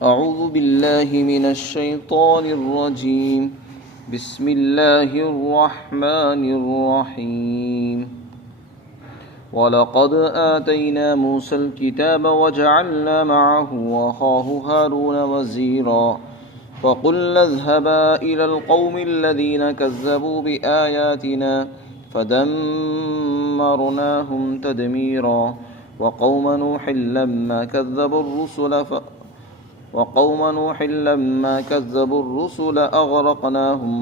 أعوذ بالله من الشيطان الرجيم. بسم الله الرحمن الرحيم. ولقد آتينا موسى الكتاب وجعلنا معه أخاه هارون وزيرا فقلنا اذهبا إلى القوم الذين كذبوا بآياتنا فدمرناهم تدميرا وقوم نوح لما كذبوا الرسل أغرقناهم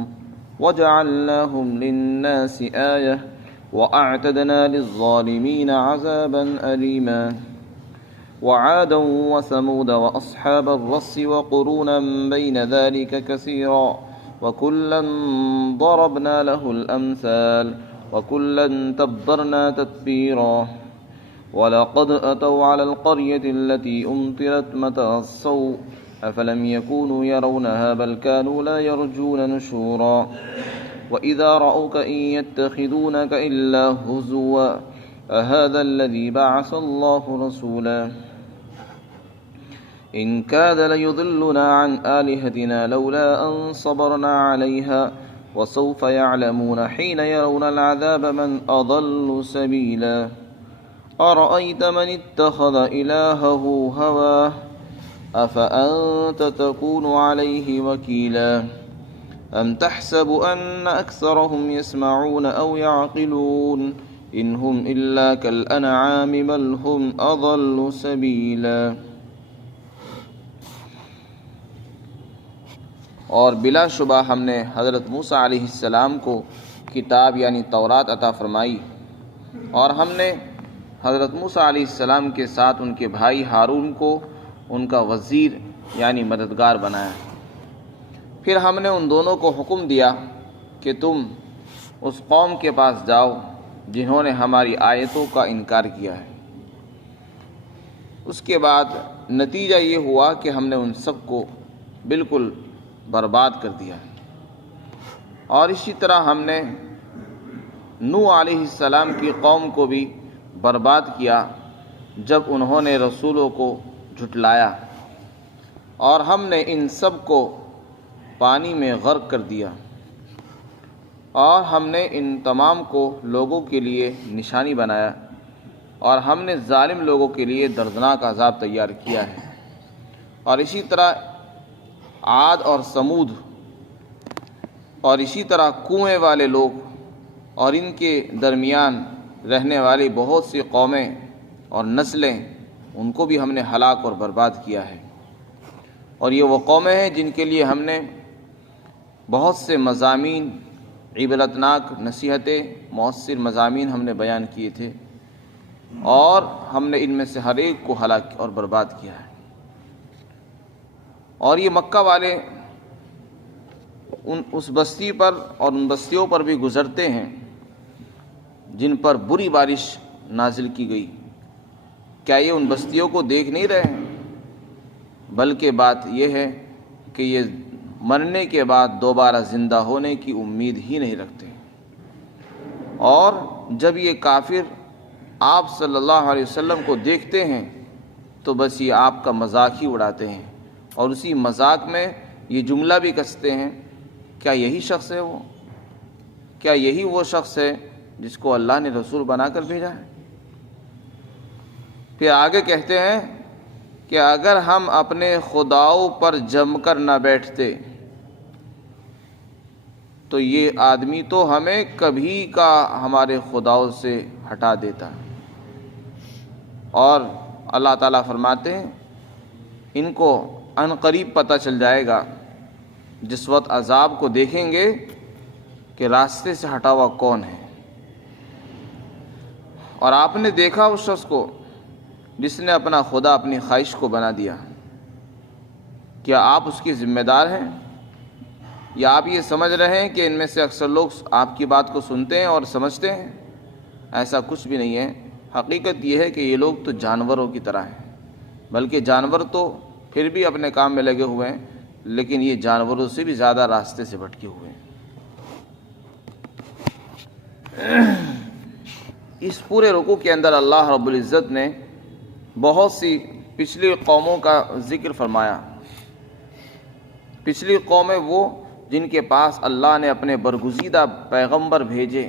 وجعلناهم للناس آية وأعتدنا للظالمين عذابا أليما. وعادا وثمود وأصحاب الرس وقرونا بين ذلك كثيرا وكلا ضربنا له الأمثال وكلا تبرنا تتبيرا. ولقد أتوا على القرية التي أمطرت مطر السوء أفلم يكونوا يرونها بل كانوا لا يرجون نشورا. وإذا رأوك إن يتخذونك إلا هزوا أهذا الذي بعث الله رسولا. إن كاد ليضلنا عن آلهتنا لولا أن صبرنا عليها وسوف يعلمون حين يرون العذاب من أضل سبيلا. أرأيت من اتخذ إلهه هواه أفأنت تكون عليه وكيلا. أم تحسب أن أكثرهم يسمعون أو يعقلون إن هم إلا كالأنعام بل هم أضل سبيلا. اور بلا شبہ ہم نے حضرت موسیٰ علیہ السلام کو کتاب یعنی تورات عطا فرمائی، اور ہم نے حضرت موسیٰ علیہ السلام کے ساتھ ان کے بھائی ہارون کو ان کا وزیر یعنی مددگار بنایا۔ پھر ہم نے ان دونوں کو حکم دیا کہ تم اس قوم کے پاس جاؤ جنہوں نے ہماری آیتوں کا انکار کیا ہے۔ اس کے بعد نتیجہ یہ ہوا کہ ہم نے ان سب کو بالکل برباد کر دیا۔ اور اسی طرح ہم نے نوح علیہ السلام کی قوم کو بھی برباد کیا جب انہوں نے رسولوں کو جھٹلایا، اور ہم نے ان سب کو پانی میں غرق کر دیا، اور ہم نے ان تمام کو لوگوں کے لیے نشانی بنایا، اور ہم نے ظالم لوگوں کے لیے دردناک عذاب تیار کیا ہے۔ اور اسی طرح عاد اور سمود، اور اسی طرح کنویں والے لوگ اور ان کے درمیان رہنے والی بہت سی قومیں اور نسلیں، ان کو بھی ہم نے ہلاک اور برباد کیا ہے۔ اور یہ وہ قومیں ہیں جن کے لیے ہم نے بہت سے مضامین، عبرتناک نصیحتیں، مؤثر مضامین ہم نے بیان کیے تھے، اور ہم نے ان میں سے ہر ایک کو ہلاک اور برباد کیا ہے۔ اور یہ مکہ والے اس بستی پر اور ان بستیوں پر بھی گزرتے ہیں جن پر بری بارش نازل کی گئی۔ کیا یہ ان بستیوں کو دیکھ نہیں رہے ہیں؟ بلکہ بات یہ ہے کہ یہ مرنے کے بعد دوبارہ زندہ ہونے کی امید ہی نہیں رکھتے، اور جب یہ کافر آپ صلی اللہ علیہ وسلم کو دیکھتے ہیں تو بس یہ آپ کا مذاق ہی اڑاتے ہیں، اور اسی مذاق میں یہ جملہ بھی کستے ہیں، کیا یہی شخص ہے وہ؟ کیا یہی وہ شخص ہے جس کو اللہ نے رسول بنا کر بھیجا ہے؟ پھر آگے کہتے ہیں کہ اگر ہم اپنے خداؤں پر جم کر نہ بیٹھتے تو یہ آدمی تو ہمیں کبھی کا ہمارے خداؤں سے ہٹا دیتا۔ اور اللہ تعالیٰ فرماتے ہیں ان کو عن قریب پتہ چل جائے گا جس وقت عذاب کو دیکھیں گے کہ راستے سے ہٹا ہوا کون ہے۔ اور آپ نے دیکھا اس شخص کو جس نے اپنا خدا اپنی خواہش کو بنا دیا، کیا آپ اس کی ذمہ دار ہیں؟ یا آپ یہ سمجھ رہے ہیں کہ ان میں سے اکثر لوگ آپ کی بات کو سنتے ہیں اور سمجھتے ہیں؟ ایسا کچھ بھی نہیں ہے۔ حقیقت یہ ہے کہ یہ لوگ تو جانوروں کی طرح ہیں، بلکہ جانور تو پھر بھی اپنے کام میں لگے ہوئے ہیں، لیکن یہ جانوروں سے بھی زیادہ راستے سے بھٹکے ہوئے ہیں۔ اس پورے رکوع کے اندر اللہ رب العزت نے بہت سی پچھلی قوموں کا ذکر فرمایا، پچھلی قومیں وہ جن کے پاس اللہ نے اپنے برگزیدہ پیغمبر بھیجے،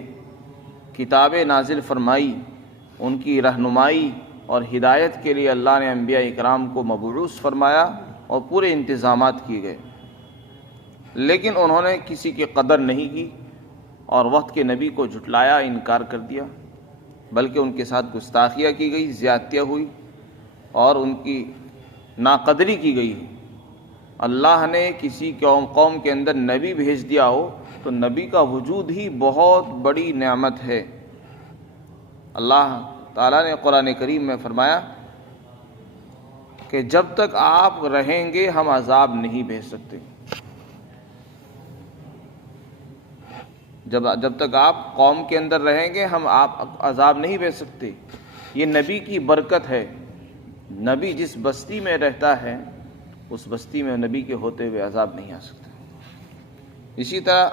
کتابیں نازل فرمائی، ان کی رہنمائی اور ہدایت کے لیے اللہ نے انبیاء اکرام کو مبعوث فرمایا اور پورے انتظامات کیے گئے، لیکن انہوں نے کسی کی قدر نہیں کی اور وقت کے نبی کو جھٹلایا، انکار کر دیا، بلکہ ان کے ساتھ گستاخیاں کی گئی، زیادتیاں ہوئی اور ان کی ناقدری کی گئی۔ اللہ نے کسی قوم کے اندر نبی بھیج دیا ہو تو نبی کا وجود ہی بہت بڑی نعمت ہے۔ اللہ تعالیٰ نے قرآن کریم میں فرمایا کہ جب تک آپ رہیں گے ہم عذاب نہیں بھیج سکتے، جب تک آپ قوم کے اندر رہیں گے ہم آپ عذاب نہیں بھیج سکتے۔ یہ نبی کی برکت ہے۔ نبی جس بستی میں رہتا ہے اس بستی میں نبی کے ہوتے ہوئے عذاب نہیں آ سکتا۔ اسی طرح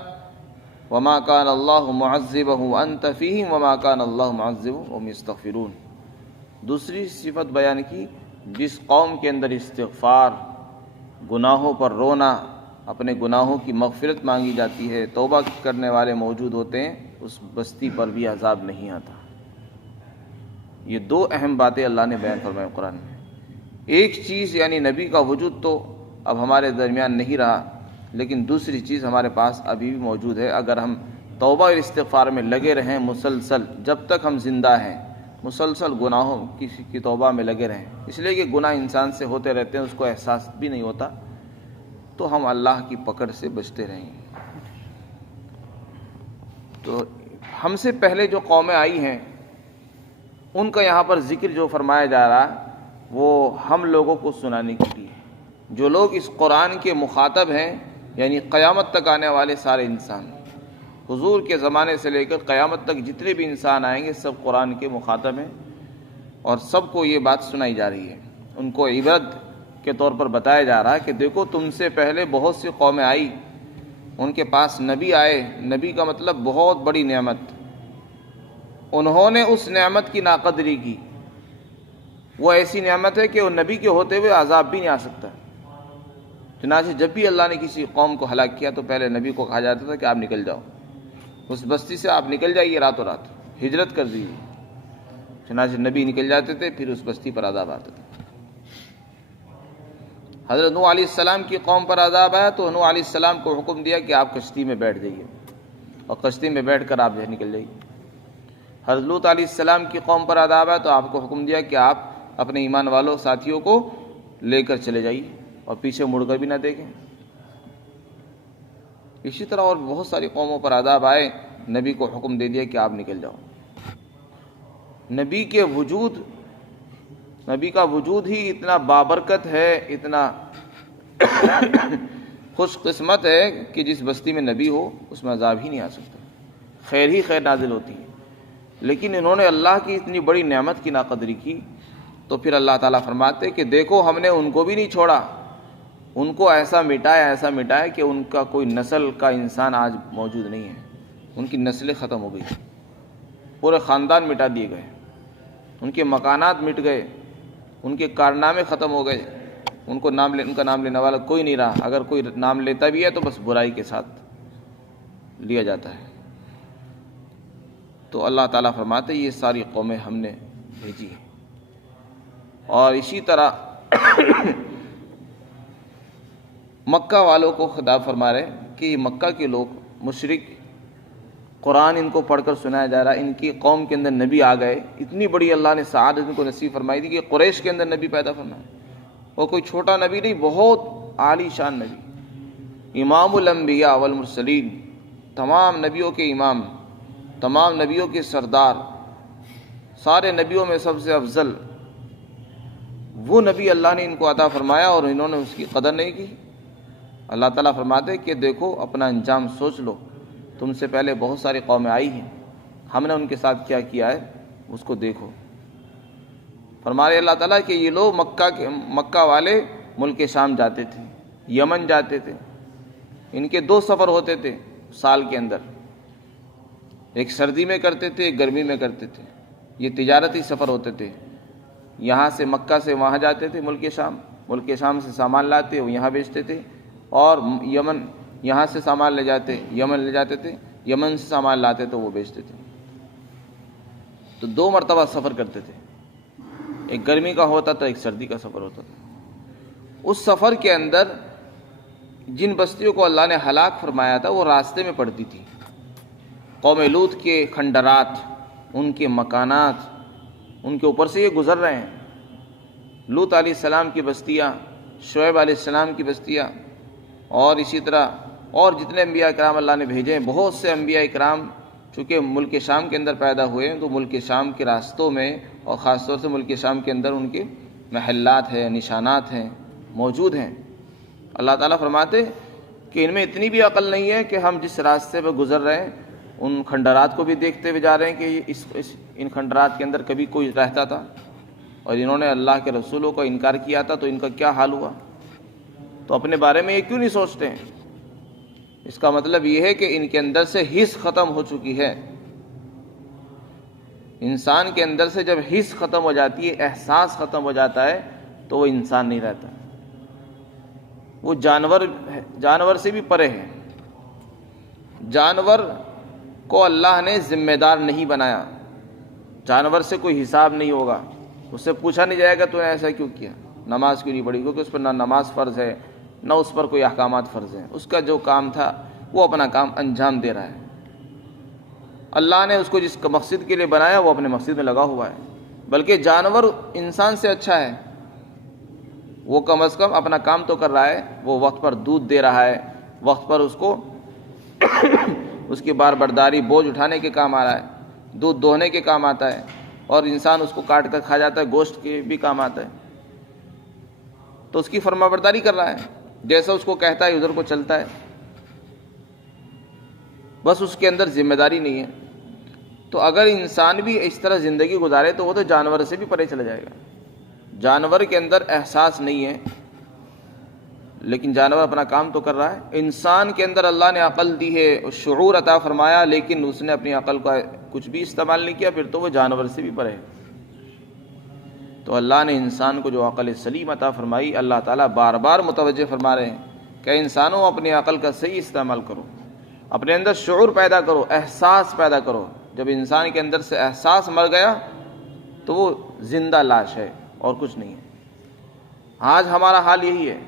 وما كان اللہ معذبهم وانت فیہم وما كان اللہ معذبهم وهم یستغفرون، دوسری صفت بیان کی، جس قوم کے اندر استغفار، گناہوں پر رونا، اپنے گناہوں کی مغفرت مانگی جاتی ہے، توبہ کرنے والے موجود ہوتے ہیں، اس بستی پر بھی عذاب نہیں آتا۔ یہ دو اہم باتیں اللہ نے بیان فرمائی قرآن میں۔ ایک چیز یعنی نبی کا وجود تو اب ہمارے درمیان نہیں رہا، لیکن دوسری چیز ہمارے پاس ابھی بھی موجود ہے۔ اگر ہم توبہ اور استغفار میں لگے رہیں مسلسل، جب تک ہم زندہ ہیں مسلسل گناہوں کی توبہ میں لگے رہیں، اس لیے کہ گناہ انسان سے ہوتے رہتے ہیں، اس کو احساس بھی نہیں ہوتا، تو ہم اللہ کی پکڑ سے بچتے رہیں گے۔ تو ہم سے پہلے جو قومیں آئی ہیں ان کا یہاں پر ذکر جو فرمایا جا رہا ہے وہ ہم لوگوں کو سنانے کے لیے، جو لوگ اس قرآن کے مخاطب ہیں، یعنی قیامت تک آنے والے سارے انسان، حضور کے زمانے سے لے کر قیامت تک جتنے بھی انسان آئیں گے سب قرآن کے مخاطب ہیں، اور سب کو یہ بات سنائی جا رہی ہے۔ ان کو عبرت کے طور پر بتایا جا رہا ہے کہ دیکھو تم سے پہلے بہت سی قومیں آئی، ان کے پاس نبی آئے، نبی کا مطلب بہت بڑی نعمت، انہوں نے اس نعمت کی ناقدری کی۔ وہ ایسی نعمت ہے کہ وہ نبی کے ہوتے ہوئے عذاب بھی نہیں آ سکتا۔ چنانچہ جب بھی اللہ نے کسی قوم کو ہلاک کیا تو پہلے نبی کو کہا جاتا تھا کہ آپ نکل جاؤ، اس بستی سے آپ نکل جائیے راتوں رات، ہجرت کر دیجیے۔ چنانچہ نبی نکل جاتے تھے، پھر اس بستی پر عذاب آتا تھا۔ حضرت نوح علیہ السلام کی قوم پر عذاب آیا تو نوح علیہ السلام کو حکم دیا کہ آپ کشتی میں بیٹھ جائیے، اور کشتی میں بیٹھ کر آپ نکل جائیے۔ حضرت لوط علیہ السلام کی قوم پر عذاب آیا تو آپ کو حکم دیا کہ آپ اپنے ایمان والوں ساتھیوں کو لے کر چلے جائیے اور پیچھے مڑ کر بھی نہ دیکھیں۔ اسی طرح اور بہت ساری قوموں پر عذاب آئے، نبی کو حکم دے دیا کہ آپ نکل جاؤ۔ نبی کا وجود ہی اتنا بابرکت ہے، اتنا خوش قسمت ہے کہ جس بستی میں نبی ہو اس میں عذاب ہی نہیں آ سکتا، خیر ہی خیر نازل ہوتی ہے۔ لیکن انہوں نے اللہ کی اتنی بڑی نعمت کی ناقدری کی، تو پھر اللہ تعالیٰ فرماتے کہ دیکھو ہم نے ان کو بھی نہیں چھوڑا، ان کو ایسا مٹایا کہ ان کا کوئی نسل کا انسان آج موجود نہیں ہے، ان کی نسلیں ختم ہو گئی، پورے خاندان مٹا دیے گئے، ان کے مکانات مٹ گئے، ان کے کارنامے ختم ہو گئے، ان کا نام لینے والا کوئی نہیں رہا، اگر کوئی نام لیتا بھی ہے تو بس برائی کے ساتھ لیا جاتا ہے۔ تو اللہ تعالیٰ فرماتے یہ ساری قومیں ہم نے بھیجی ہیں۔ اور اسی طرح مکہ والوں کو خطاب فرما رہے کہ یہ مکہ کے لوگ مشرک، قرآن ان کو پڑھ کر سنایا جا رہا ہے، ان کی قوم کے اندر نبی آ گئے، اتنی بڑی اللہ نے سعادت ان کو نصیب فرمائی تھی کہ قریش کے اندر نبی پیدا فرمایا، وہ کوئی چھوٹا نبی نہیں، بہت عالی شان نبی، امام الانبیاء والمرسلین، تمام نبیوں کے امام، تمام نبیوں کے سردار، سارے نبیوں میں سب سے افضل وہ نبی اللہ نے ان کو عطا فرمایا، اور انہوں نے اس کی قدر نہیں کی۔ اللہ تعالیٰ فرماتے کہ دیکھو اپنا انجام سوچ لو، تم سے پہلے بہت ساری قومیں آئی ہیں، ہم نے ان کے ساتھ کیا کیا ہے اس کو دیکھو۔ فرمائے اللہ تعالیٰ کہ یہ لوگ مکہ والے ملک شام جاتے تھے، یمن جاتے تھے، ان کے 2 سفر ہوتے تھے سال کے اندر، ایک سردی میں کرتے تھے، ایک گرمی میں کرتے تھے، یہ تجارتی سفر ہوتے تھے، یہاں سے مکہ سے وہاں جاتے تھے ملک شام سے سامان لاتے وہ یہاں بیچتے تھے، اور یمن یہاں سے سامان لے جاتے یمن لے جاتے تھے، یمن سے سامان لاتے تو وہ بیچتے تھے. تو 2 مرتبہ سفر کرتے تھے، ایک گرمی کا ہوتا تھا، ایک سردی کا سفر ہوتا تھا. اس سفر کے اندر جن بستیوں کو اللہ نے ہلاک فرمایا تھا وہ راستے میں پڑتی تھی. قوم لوط کے کھنڈرات، ان کے مکانات، ان کے اوپر سے یہ گزر رہے ہیں. لوط علیہ السلام کی بستیاں، شعیب علیہ السلام کی بستیاں، اور اسی طرح اور جتنے انبیاء کرام اللہ نے بھیجے ہیں. بہت سے انبیاء کرام چونکہ ملک شام کے اندر پیدا ہوئے ہیں تو ملک شام کے راستوں میں اور خاص طور سے ملک شام کے اندر ان کے محلات ہیں، نشانات ہیں، موجود ہیں. اللہ تعالیٰ فرماتے کہ ان میں اتنی بھی عقل نہیں ہے کہ ہم جس راستے پہ گزر رہے ہیں ان کھنڈرات کو بھی دیکھتے ہوئے جا رہے ہیں کہ ان کھنڈرات کے اندر کبھی کوئی رہتا تھا اور انہوں نے اللہ کے رسولوں کا انکار کیا تھا تو ان کا کیا حال ہوا. تو اپنے بارے میں یہ کیوں نہیں سوچتے ہیں؟ اس کا مطلب یہ ہے کہ ان کے اندر سے حس ختم ہو چکی ہے. انسان کے اندر سے جب حس ختم ہو جاتی ہے، احساس ختم ہو جاتا ہے تو وہ انسان نہیں رہتا، وہ جانور سے بھی پرے ہے. جانور کو اللہ نے ذمہ دار نہیں بنایا. جانور سے کوئی حساب نہیں ہوگا، اس سے پوچھا نہیں جائے گا تو نے ایسا کیوں کیا، نماز کیوں نہیں پڑھی، کیونکہ اس پر نہ نماز فرض ہے نہ اس پر کوئی احکامات فرض ہیں. اس کا جو کام تھا وہ اپنا کام انجام دے رہا ہے. اللہ نے اس کو جس مقصد کے لیے بنایا وہ اپنے مقصد میں لگا ہوا ہے. بلکہ جانور انسان سے اچھا ہے، وہ کم از کم اپنا کام تو کر رہا ہے، وہ وقت پر دودھ دے رہا ہے، وقت پر اس کو اس کی بار برداری بوجھ اٹھانے کے کام آ رہا ہے، دودھ دوہنے کے کام آتا ہے، اور انسان اس کو کاٹ کر کھا جاتا ہے، گوشت کے بھی کام آتا ہے. تو اس کی فرما برداری کر رہا ہے، جیسا اس کو کہتا ہے ادھر کو چلتا ہے. بس اس کے اندر ذمہ داری نہیں ہے. تو اگر انسان بھی اس طرح زندگی گزارے تو وہ تو جانور سے بھی پرے چلا جائے گا. جانور کے اندر احساس نہیں ہے لیکن جانور اپنا کام تو کر رہا ہے. انسان کے اندر اللہ نے عقل دی ہے، شعور عطا فرمایا، لیکن اس نے اپنی عقل کا کچھ بھی استعمال نہیں کیا، پھر تو وہ جانور سے بھی پرے ہے. تو اللہ نے انسان کو جو عقل سلیم عطا فرمائی، اللہ تعالیٰ بار بار متوجہ فرما رہے ہیں کہ انسانوں اپنی عقل کا صحیح استعمال کرو، اپنے اندر شعور پیدا کرو، احساس پیدا کرو. جب انسان کے اندر سے احساس مر گیا تو وہ زندہ لاش ہے اور کچھ نہیں ہے. آج ہمارا حال یہی ہے.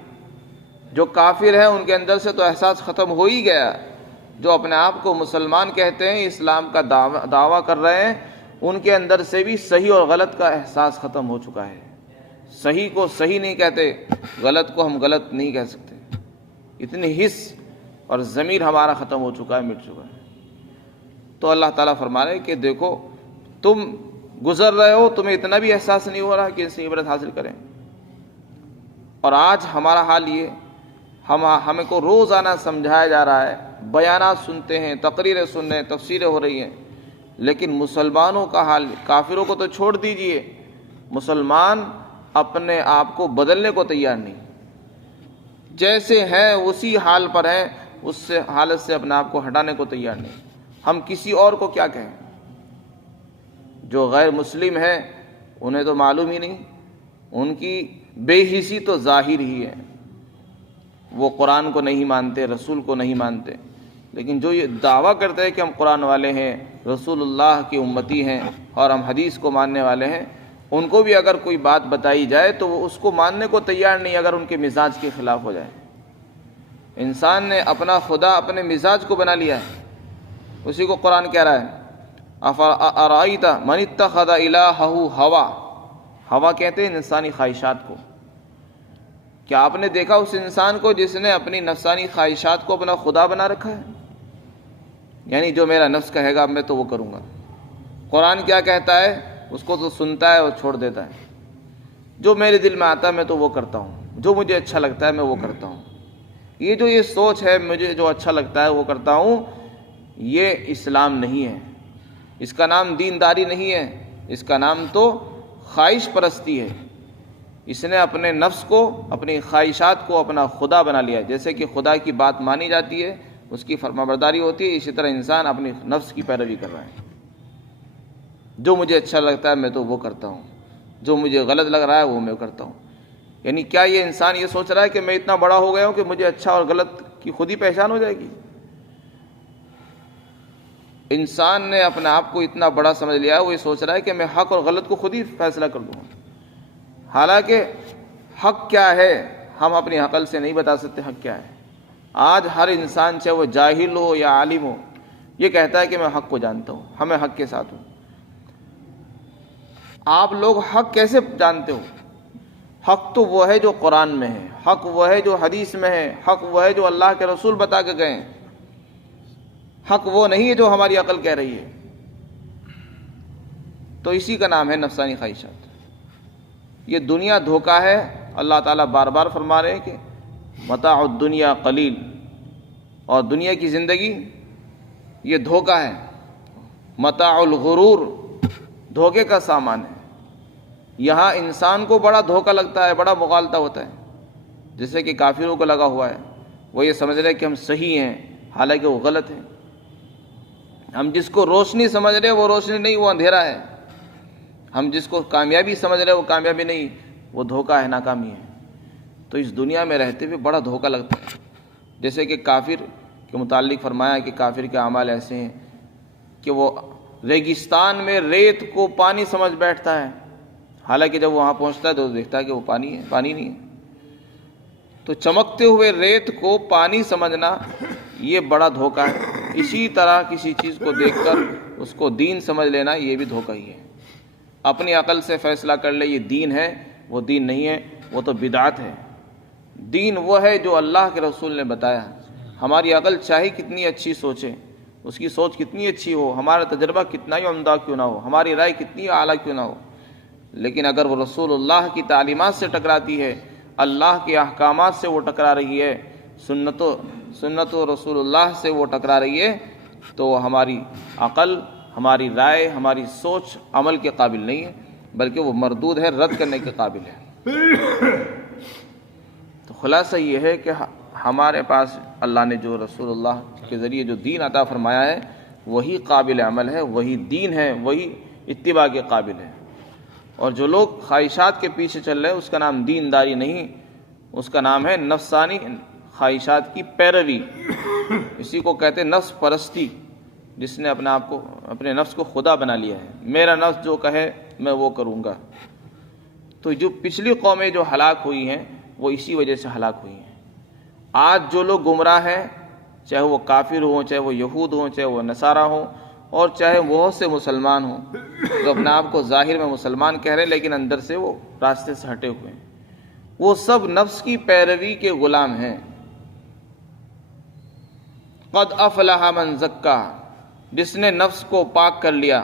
جو کافر ہیں ان کے اندر سے تو احساس ختم ہو ہی گیا. جو اپنے آپ کو مسلمان کہتے ہیں، اسلام کا دعویٰ کر رہے ہیں، ان کے اندر سے بھی صحیح اور غلط کا احساس ختم ہو چکا ہے. صحیح کو صحیح نہیں کہتے، غلط کو ہم غلط نہیں کہہ سکتے. اتنی حس اور ضمیر ہمارا ختم ہو چکا ہے، مٹ چکا ہے. تو اللہ تعالیٰ فرما رہے کہ دیکھو تم گزر رہے ہو، تمہیں اتنا بھی احساس نہیں ہو رہا کہ اس سے عبرت حاصل کریں. اور آج ہمارا حال یہ، ہمیں کو روزانہ سمجھایا جا رہا ہے، بیانات سنتے ہیں، تقریریں سن رہے ہیں، تفسیریں ہو رہی ہیں، لیکن مسلمانوں کا حال، کافروں کو تو چھوڑ دیجئے، مسلمان اپنے آپ کو بدلنے کو تیار نہیں. جیسے ہیں اسی حال پر ہیں، اس سے حالت سے اپنے آپ کو ہٹانے کو تیار نہیں. ہم کسی اور کو کیا کہیں؟ جو غیر مسلم ہیں انہیں تو معلوم ہی نہیں، ان کی بے حسی تو ظاہر ہی ہے. وہ قرآن کو نہیں مانتے، رسول کو نہیں مانتے. لیکن جو یہ دعویٰ کرتے ہیں کہ ہم قرآن والے ہیں، رسول اللہ کی امتی ہیں اور ہم حدیث کو ماننے والے ہیں، ان کو بھی اگر کوئی بات بتائی جائے تو وہ اس کو ماننے کو تیار نہیں اگر ان کے مزاج کے خلاف ہو جائے. انسان نے اپنا خدا اپنے مزاج کو بنا لیا ہے. اسی کو قرآن کہہ رہا ہے، افرأیت من اتخذ الہہ ہوا. ہوا کہتے ہیں انسانی خواہشات کو. کیا آپ نے دیکھا اس انسان کو جس نے اپنی نفسانی خواہشات کو اپنا خدا بنا رکھا ہے؟ یعنی جو میرا نفس کہے گا میں تو وہ کروں گا. قرآن کیا کہتا ہے اس کو تو سنتا ہے اور چھوڑ دیتا ہے. جو میرے دل میں آتا ہے میں تو وہ کرتا ہوں، جو مجھے اچھا لگتا ہے میں وہ کرتا ہوں. یہ سوچ ہے، مجھے جو اچھا لگتا ہے وہ کرتا ہوں، یہ اسلام نہیں ہے. اس کا نام دینداری نہیں ہے، اس کا نام تو خواہش پرستی ہے. اس نے اپنے نفس کو، اپنی خواہشات کو اپنا خدا بنا لیا. جیسے کہ خدا کی بات مانی جاتی ہے، اس کی فرمانبرداری ہوتی ہے، اسی طرح انسان اپنی نفس کی پیروی کر رہا ہے. جو مجھے اچھا لگتا ہے میں تو وہ کرتا ہوں، جو مجھے غلط لگ رہا ہے وہ میں کرتا ہوں. یعنی کیا یہ انسان یہ سوچ رہا ہے کہ میں اتنا بڑا ہو گیا ہوں کہ مجھے اچھا اور غلط کی خود ہی پہچان ہو جائے گی؟ انسان نے اپنے آپ کو اتنا بڑا سمجھ لیا ہے، وہ یہ سوچ رہا ہے کہ میں حق اور غلط کو خود ہی فیصلہ کر دوں. حالانکہ حق کیا ہے ہم اپنی عقل سے نہیں بتا سکتے. حق کیا ہے؟ آج ہر انسان چاہے وہ جاہل ہو یا عالم ہو یہ کہتا ہے کہ میں حق کو جانتا ہوں، ہمیں حق کے ساتھ ہوں. آپ لوگ حق کیسے جانتے ہو؟ حق تو وہ ہے جو قرآن میں ہے، حق وہ ہے جو حدیث میں ہے، حق وہ ہے جو اللہ کے رسول بتا کے گئے ہیں. حق وہ نہیں ہے جو ہماری عقل کہہ رہی ہے. تو اسی کا نام ہے نفسانی خواہشات. یہ دنیا دھوکہ ہے. اللہ تعالیٰ بار بار فرما رہے ہیں کہ متاع الدنیا قلیل، اور دنیا کی زندگی یہ دھوکہ ہے. متاع الغرور، دھوکے کا سامان ہے. یہاں انسان کو بڑا دھوکہ لگتا ہے، بڑا مغالطہ ہوتا ہے، جیسے کہ کافروں کو لگا ہوا ہے. وہ یہ سمجھ رہے ہیں کہ ہم صحیح ہیں، حالانکہ وہ غلط ہے. ہم جس کو روشنی سمجھ رہے ہیں وہ روشنی نہیں، وہ اندھیرا ہے. ہم جس کو کامیابی سمجھ رہے ہیں وہ کامیابی نہیں، وہ دھوکہ ہے، ناکامی ہے. تو اس دنیا میں رہتے ہوئے بڑا دھوکہ لگتا ہے. جیسے کہ کافر کے متعلق فرمایا کہ کافر کے اعمال ایسے ہیں کہ وہ ریگستان میں ریت کو پانی سمجھ بیٹھتا ہے، حالانکہ جب وہاں پہنچتا ہے تو دیکھتا ہے کہ وہ پانی ہے، پانی نہیں ہے. تو چمکتے ہوئے ریت کو پانی سمجھنا یہ بڑا دھوکہ ہے. اسی طرح کسی چیز کو دیکھ کر اس کو دین سمجھ لینا یہ بھی دھوکہ ہی ہے. اپنی عقل سے فیصلہ کر لے یہ دین ہے، وہ دین نہیں ہے، وہ تو بدعت ہے. دین وہ ہے جو اللہ کے رسول نے بتایا. ہماری عقل چاہے کتنی اچھی سوچے، اس کی سوچ کتنی اچھی ہو، ہمارا تجربہ کتنا ہی عمدہ کیوں نہ ہو، ہماری رائے کتنی اعلیٰ کیوں نہ ہو، لیکن اگر وہ رسول اللہ کی تعلیمات سے ٹکراتی ہے، اللہ کے احکامات سے وہ ٹکرا رہی ہے، سنت و رسول اللہ سے وہ ٹکرا رہی ہے، تو ہماری عقل، ہماری رائے، ہماری سوچ عمل کے قابل نہیں ہے، بلکہ وہ مردود ہے، رد کرنے کے قابل ہے. تو خلاصہ یہ ہے کہ ہمارے پاس اللہ نے جو رسول اللہ کے ذریعے جو دین عطا فرمایا ہے وہی قابل عمل ہے، وہی دین ہے، وہی اتباع کے قابل ہے. اور جو لوگ خواہشات کے پیچھے چل رہے ہیں اس کا نام دینداری نہیں، اس کا نام ہے نفسانی خواہشات کی پیروی. اسی کو کہتے ہیں نفس پرستی، جس نے اپنے نفس کو خدا بنا لیا ہے. میرا نفس جو کہے میں وہ کروں گا. تو جو پچھلی قومیں جو ہلاک ہوئی ہیں وہ اسی وجہ سے ہلاک ہوئی ہیں. آج جو لوگ گمراہ ہیں، چاہے وہ کافر ہوں، چاہے وہ یہود ہوں، چاہے وہ نصارہ ہوں، اور چاہے وہ سے مسلمان ہوں، جو اپنے آپ کو ظاہر میں مسلمان کہہ رہے ہیں لیکن اندر سے وہ راستے سے ہٹے ہوئے ہیں، وہ سب نفس کی پیروی کے غلام ہیں. قد افلح من زکا، جس نے نفس کو پاک کر لیا،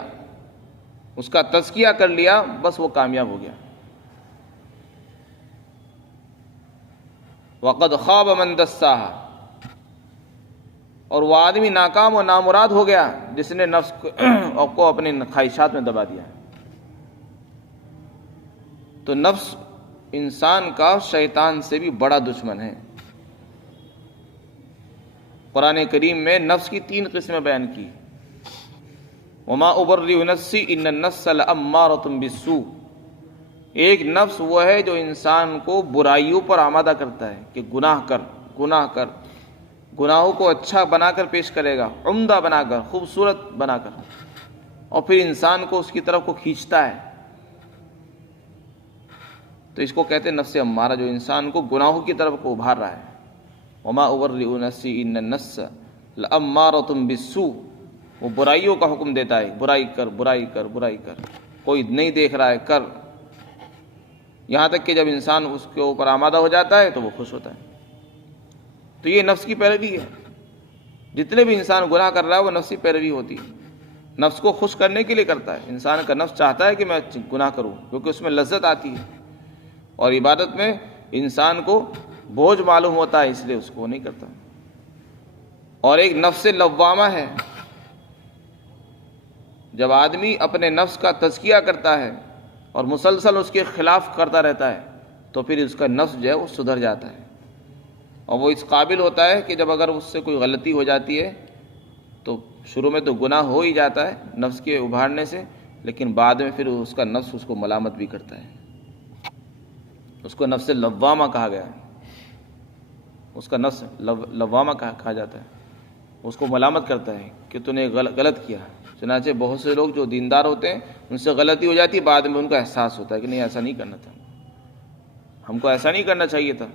اس کا تزکیہ کر لیا، بس وہ کامیاب ہو گیا. وقد خواب من دساہا، اور وہ آدمی ناکام و نامراد ہو گیا جس نے نفس کو اپنی خواہشات میں دبا دیا. تو نفس انسان کا شیطان سے بھی بڑا دشمن ہے. قرآن کریم میں نفس کی 3 قسمیں بیان کی. وما ابرئ نفسی ان النفس لامارۃ بالسوء. ایک نفس وہ ہے جو انسان کو برائیوں پر آمادہ کرتا ہے کہ گناہ کر، گناہوں کو اچھا بنا کر پیش کرے گا، عمدہ بنا کر، خوبصورت بنا کر، اور پھر انسان کو اس کی طرف کو کھینچتا ہے. تو اس کو کہتے ہیں نفس امارہ، جو انسان کو گناہوں کی طرف کو ابھار رہا ہے. وما ابرئ نفسی ان النفس لامارۃ بالسوء، وہ برائیوں کا حکم دیتا ہے، برائی کر، کوئی نہیں دیکھ رہا ہے کر، یہاں تک کہ جب انسان اس کے اوپر آمادہ ہو جاتا ہے تو وہ خوش ہوتا ہے. تو یہ نفس کی پیروی ہے. جتنے بھی انسان گناہ کر رہا ہے وہ نفسی پیروی ہوتی ہے. نفس کو خوش کرنے کے لیے کرتا ہے. انسان کا نفس چاہتا ہے کہ میں گناہ کروں کیونکہ اس میں لذت آتی ہے، اور عبادت میں انسان کو بوجھ معلوم ہوتا ہے، اس لیے اس کو نہیں کرتا. اور ایک نفس لوامہ ہے. جب آدمی اپنے نفس کا تزکیہ کرتا ہے اور مسلسل اس کے خلاف کرتا رہتا ہے تو پھر اس کا نفس جو ہے وہ سدھر جاتا ہے، اور وہ اس قابل ہوتا ہے کہ جب اگر اس سے کوئی غلطی ہو جاتی ہے تو شروع میں تو گناہ ہو ہی جاتا ہے نفس کے ابھارنے سے، لیکن بعد میں پھر اس کا نفس اس کو ملامت بھی کرتا ہے. اس کو نفس لوامہ کہا گیا ہے، اس کا نفس لوامہ کہا جاتا ہے، اس کو ملامت کرتا ہے کہ تو نے غلط کیا۔ چنانچہ بہت سے لوگ جو دیندار ہوتے ہیں ان سے غلطی ہو جاتی ہے، بعد میں ان کا احساس ہوتا ہے کہ نہیں ایسا نہیں کرنا تھا، ہم کو ایسا نہیں کرنا چاہیے تھا،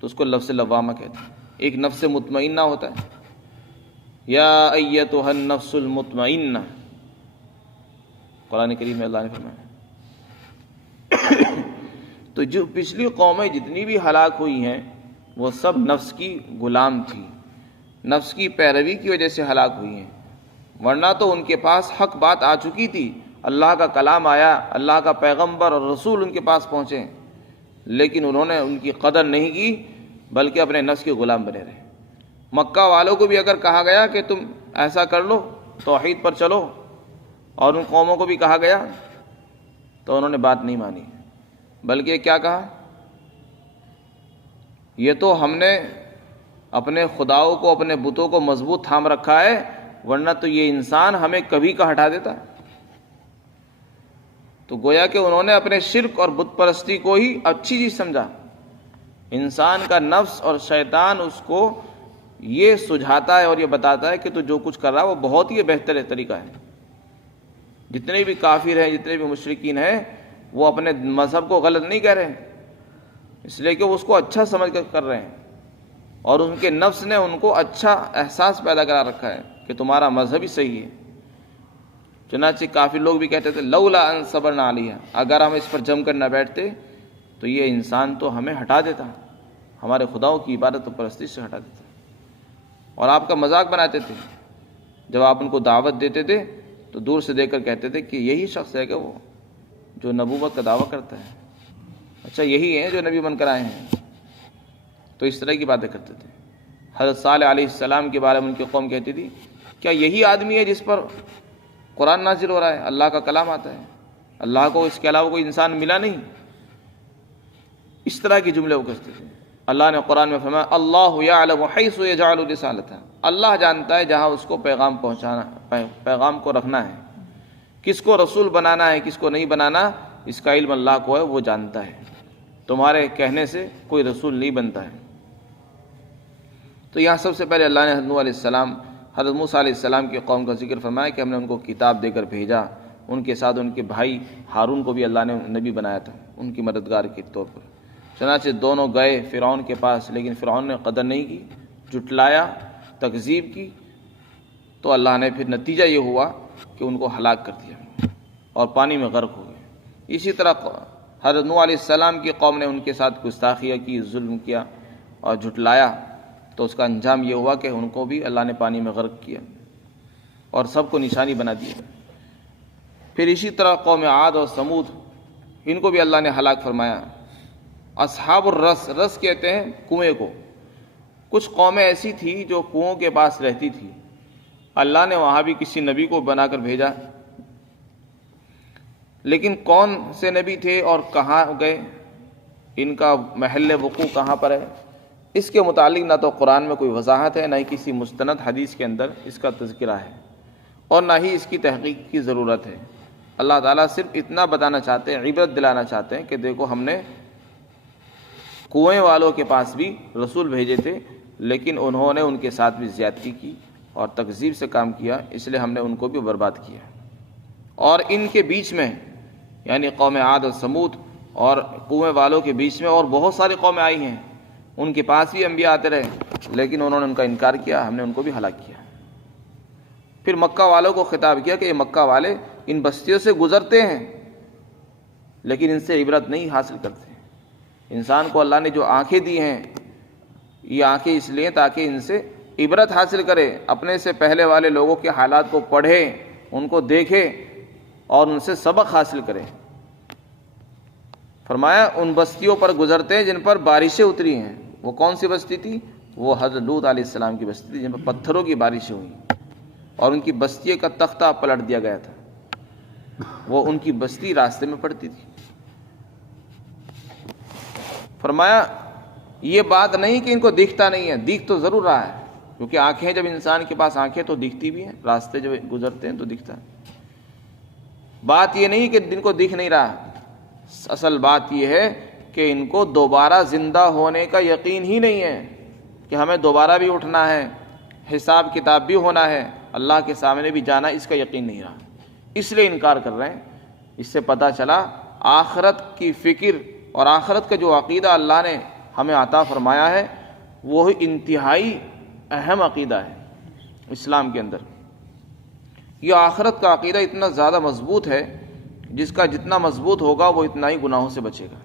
تو اس کو نفس لوامہ کہتے ہیں۔ ایک نفس مطمئنہ ہوتا ہے، یا ایتھا النفس المطمئنہ، قرآن کریم میں اللہ نے فرمایا۔ تو جو پچھلی قومیں جتنی بھی ہلاک ہوئی ہیں وہ سب نفس کی غلام تھی، نفس کی پیروی کی وجہ سے ہلاک ہوئی ہیں، ورنہ تو ان کے پاس حق بات آ چکی تھی، اللہ کا کلام آیا، اللہ کا پیغمبر اور رسول ان کے پاس پہنچے، لیکن انہوں نے ان کی قدر نہیں کی بلکہ اپنے نفس کے غلام بنے رہے۔ مکہ والوں کو بھی اگر کہا گیا کہ تم ایسا کر لو، توحید پر چلو، اور ان قوموں کو بھی کہا گیا تو انہوں نے بات نہیں مانی، بلکہ کیا کہا، یہ تو ہم نے اپنے خداؤں کو، اپنے بتوں کو مضبوط تھام رکھا ہے، ورنہ تو یہ انسان ہمیں کبھی کا ہٹا دیتا۔ تو گویا کہ انہوں نے اپنے شرک اور بت پرستی کو ہی اچھی چیز سمجھا۔ انسان کا نفس اور شیطان اس کو یہ سجھاتا ہے اور یہ بتاتا ہے کہ تو جو کچھ کر رہا ہے وہ بہت ہی بہتر طریقہ ہے۔ جتنے بھی کافر ہیں، جتنے بھی مشرکین ہیں، وہ اپنے مذہب کو غلط نہیں کہہ رہے ہیں، اس لیے کہ وہ اس کو اچھا سمجھ کر رہے ہیں، اور ان کے نفس نے ان کو اچھا احساس پیدا کرا رکھا ہے کہ تمہارا مذہب ہی صحیح ہے۔ چنانچہ کافی لوگ بھی کہتے تھے لولا ان صبرنا علیہ، اگر ہم اس پر جم کر نہ بیٹھتے تو یہ انسان تو ہمیں ہٹا دیتا، ہمارے خداؤں کی عبادت و پرستی سے ہٹا دیتا، اور آپ کا مذاق بناتے تھے۔ جب آپ ان کو دعوت دیتے تھے تو دور سے دیکھ کر کہتے تھے کہ یہی شخص ہے کہ وہ جو نبوت کا دعویٰ کرتا ہے، اچھا یہی ہے جو نبی بن کر آئے ہیں، تو اس طرح کی باتیں کرتے تھے۔ حضرت صالح علیہ السلام کے بارے میں ان کی قوم کہتی تھی کیا یہی آدمی ہے جس پر قرآن نازل ہو رہا ہے، اللہ کا کلام آتا ہے، اللہ کو اس کے علاوہ کوئی انسان ملا نہیں؟ اس طرح کے جملے وہ کرتے تھے۔ اللہ نے قرآن میں فرمایا اللہ یعلم حیث یجعل رسالتہ، اللہ جانتا ہے جہاں اس کو پیغام پہنچانا، پیغام کو رکھنا ہے، کس کو رسول بنانا ہے کس کو نہیں بنانا، اس کا علم اللہ کو ہے، وہ جانتا ہے، تمہارے کہنے سے کوئی رسول نہیں بنتا ہے۔ تو یہاں سب سے پہلے اللہ نے حضرت نوح علیہ السلام، حضرت موسیٰ علیہ السلام کی قوم کا ذکر فرمایا کہ ہم نے ان کو کتاب دے کر بھیجا، ان کے ساتھ ان کے بھائی ہارون کو بھی اللہ نے نبی بنایا تھا ان کی مددگار کے طور پر۔ چنانچہ دونوں گئے فرعون کے پاس، لیکن فرعون نے قدر نہیں کی، جھٹلایا، تکذیب کی، تو اللہ نے پھر نتیجہ یہ ہوا کہ ان کو ہلاک کر دیا اور پانی میں غرق ہو گئے۔ اسی طرح حضرت نوح علیہ السلام کی قوم نے ان کے ساتھ گستاخیاں کی، ظلم کیا اور جھٹلایا، تو اس کا انجام یہ ہوا کہ ان کو بھی اللہ نے پانی میں غرق کیا اور سب کو نشانی بنا دیا۔ پھر اسی طرح قوم عاد اور سمود، ان کو بھی اللہ نے ہلاک فرمایا۔ اصحاب الرس، رس کہتے ہیں کنویں کو، کچھ قومیں ایسی تھی جو کنووں کے پاس رہتی تھی، اللہ نے وہاں بھی کسی نبی کو بنا کر بھیجا، لیکن کون سے نبی تھے اور کہاں گئے، ان کا محل وقوع کہاں پر ہے، اس کے متعلق نہ تو قرآن میں کوئی وضاحت ہے، نہ ہی کسی مستند حدیث کے اندر اس کا تذکرہ ہے، اور نہ ہی اس کی تحقیق کی ضرورت ہے۔ اللہ تعالیٰ صرف اتنا بتانا چاہتے ہیں، عبرت دلانا چاہتے ہیں کہ دیکھو ہم نے کنویں والوں کے پاس بھی رسول بھیجے تھے، لیکن انہوں نے ان کے ساتھ بھی زیادتی کی اور تکذیب سے کام کیا، اس لیے ہم نے ان کو بھی برباد کیا۔ اور ان کے بیچ میں یعنی قوم عاد اور سمود اور کنویں والوں کے بیچ میں اور بہت ساری قومیں آئی ہیں، ان کے پاس بھی انبیاء آتے رہے، لیکن انہوں نے ان کا انکار کیا، ہم نے ان کو بھی ہلاک کیا۔ پھر مکہ والوں کو خطاب کیا کہ یہ مکہ والے ان بستیوں سے گزرتے ہیں لیکن ان سے عبرت نہیں حاصل کرتے۔ انسان کو اللہ نے جو آنکھیں دی ہیں، یہ آنکھیں اس لیے تاکہ ان سے عبرت حاصل کرے، اپنے سے پہلے والے لوگوں کے حالات کو پڑھے، ان کو دیکھے اور ان سے سبق حاصل کرے۔ فرمایا ان بستیوں پر گزرتے ہیں جن پر بارشیں اتری ہیں۔ وہ کون سی بستی تھی؟ وہ حضرت لوط علیہ السلام کی بستی تھی، جن پر پتھروں کی بارشیں ہوئیں اور ان کی بستی کا تختہ پلٹ دیا گیا تھا، وہ ان کی بستی راستے میں پڑتی تھی۔ فرمایا یہ بات نہیں کہ ان کو دکھتا نہیں ہے، دکھ تو ضرور رہا ہے، کیونکہ آنکھیں، جب انسان کے پاس آنکھیں تو دکھتی بھی ہیں، راستے جب گزرتے ہیں تو دکھتا ہے۔ بات یہ نہیں کہ جن کو دکھ نہیں رہا، اصل بات یہ ہے کہ ان کو دوبارہ زندہ ہونے کا یقین ہی نہیں ہے کہ ہمیں دوبارہ بھی اٹھنا ہے، حساب کتاب بھی ہونا ہے، اللہ کے سامنے بھی جانا، اس کا یقین نہیں رہا، اس لیے انکار کر رہے ہیں۔ اس سے پتہ چلا آخرت کی فکر اور آخرت کا جو عقیدہ اللہ نے ہمیں عطا فرمایا ہے وہ انتہائی اہم عقیدہ ہے اسلام کے اندر۔ یہ آخرت کا عقیدہ اتنا زیادہ مضبوط ہے، جس کا جتنا مضبوط ہوگا وہ اتنا ہی گناہوں سے بچے گا۔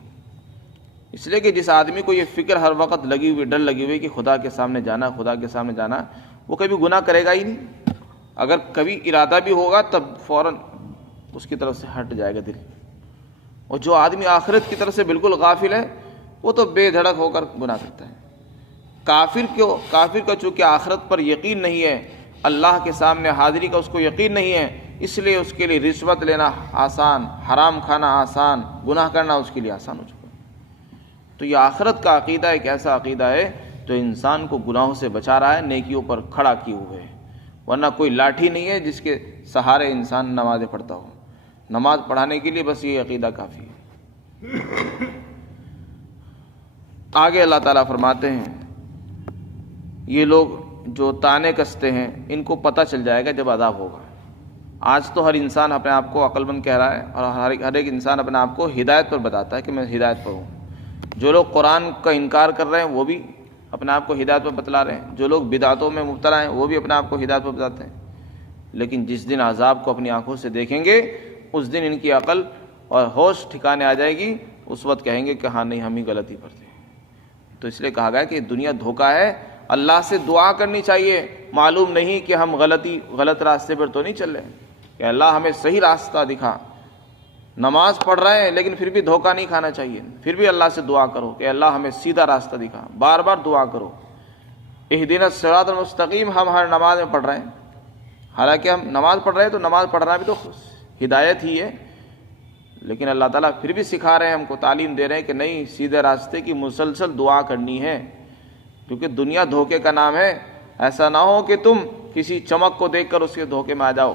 اس لیے کہ جس آدمی کو یہ فکر ہر وقت لگی ہوئی، ڈر لگی ہوئی کہ خدا کے سامنے جانا، خدا کے سامنے جانا، وہ کبھی گناہ کرے گا ہی نہیں۔ اگر کبھی ارادہ بھی ہوگا تب فوراً اس کی طرف سے ہٹ جائے گا دل۔ اور جو آدمی آخرت کی طرف سے بالکل غافل ہے وہ تو بے دھڑک ہو کر گناہ کرتا ہے۔ کافر کا چونکہ آخرت پر یقین نہیں ہے، اللہ کے سامنے حاضری کا اس کو یقین نہیں ہے، اس لیے اس کے لیے رشوت لینا آسان، حرام کھانا آسان، گناہ کرنا اس کے لیے آسان ہو چکا ہے۔ تو یہ آخرت کا عقیدہ ایک ایسا عقیدہ ہے جو انسان کو گناہوں سے بچا رہا ہے، نیکیوں پر کھڑا کیے ہوئے ہے۔ ورنہ کوئی لاٹھی نہیں ہے جس کے سہارے انسان نمازیں پڑھتا ہو۔ نماز پڑھانے کے لیے بس یہ عقیدہ کافی ہے۔ آگے اللہ تعالیٰ فرماتے ہیں یہ لوگ جو طعنے کستے ہیں ان کو پتہ چل جائے گا جب عذاب ہوگا۔ آج تو ہر انسان اپنے آپ کو عقل مند کہہ رہا ہے، اور ہر ایک انسان اپنے آپ کو ہدایت پر بتاتا ہے کہ میں ہدایت پر ہوں۔ جو لوگ قرآن کا انکار کر رہے ہیں وہ بھی اپنے آپ کو ہدایت پر بتلا رہے ہیں، جو لوگ بدعتوں میں مبتلا ہیں وہ بھی اپنے آپ کو ہدایت پر بتاتے ہیں۔ لیکن جس دن عذاب کو اپنی آنکھوں سے دیکھیں گے اس دن ان کی عقل اور ہوش ٹھکانے آ جائے گی، اس وقت کہیں گے کہ ہاں نہیں ہم ہی غلطی پر تھے۔ تو اس لیے کہا گیا کہ دنیا دھوکہ ہے، اللہ سے دعا کرنی چاہیے۔ معلوم نہیں کہ ہم غلط راستے پر تو نہیں چل رہے، کہ اللہ ہمیں صحیح راستہ دکھا۔ نماز پڑھ رہے ہیں لیکن پھر بھی دھوکہ نہیں کھانا چاہیے، پھر بھی اللہ سے دعا کرو کہ اللہ ہمیں سیدھا راستہ دکھا، بار بار دعا کرو۔ اہدنا الصراط المستقیم ہم ہر نماز میں پڑھ رہے ہیں، حالانکہ ہم نماز پڑھ رہے ہیں تو نماز پڑھنا بھی تو ہدایت ہی ہے، لیکن اللہ تعالیٰ پھر بھی سکھا رہے ہیں، ہم کو تعلیم دے رہے ہیں کہ نہیں، سیدھے راستے کی مسلسل دعا کرنی ہے، کیونکہ دنیا دھوکے کا نام ہے۔ ایسا نہ ہو کہ تم کسی چمک کو دیکھ کر اس کے دھوکے میں آ جاؤ،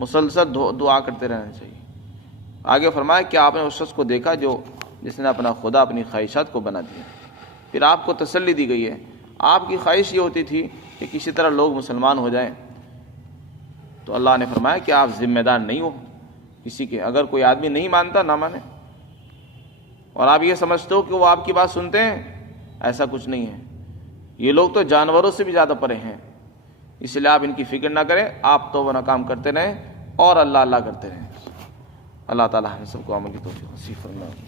مسلسل دعا کرتے رہنا چاہیے۔ آگے فرمایا کہ آپ نے اس شخص کو دیکھا جس نے اپنا خدا اپنی خواہشات کو بنا دیا۔ پھر آپ کو تسلی دی گئی ہے، آپ کی خواہش یہ ہوتی تھی کہ کسی طرح لوگ مسلمان ہو جائیں، تو اللہ نے فرمایا کہ آپ ذمہ دار نہیں ہو کسی کے۔ اگر کوئی آدمی نہیں مانتا نہ مانے، اور آپ یہ سمجھتے ہو کہ وہ آپ کی بات سنتے ہیں، ایسا کچھ نہیں ہے۔ یہ لوگ تو جانوروں سے بھی زیادہ پرے ہیں، اس لیے آپ ان کی فکر نہ کریں، آپ توبہ نہ کام کرتے رہیں اور اللہ کرتے رہیں۔ اللہ تعالیٰ ہم سب کو عمل کی توفیق نصیب فرمائے۔